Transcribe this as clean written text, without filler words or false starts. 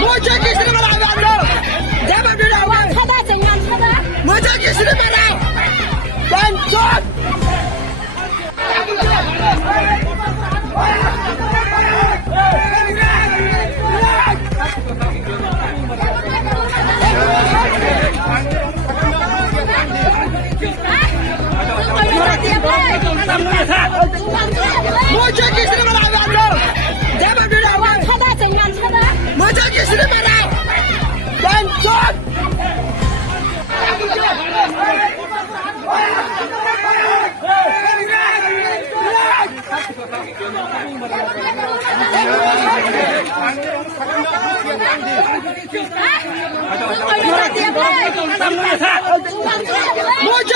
मुझे किसने मारा आप लोग? जब अभी मुझे किसने मारा? टेंशन मुझे किसने मारा आप लोग? जब अभी मुझे किसने मारा? टेंशन मुझे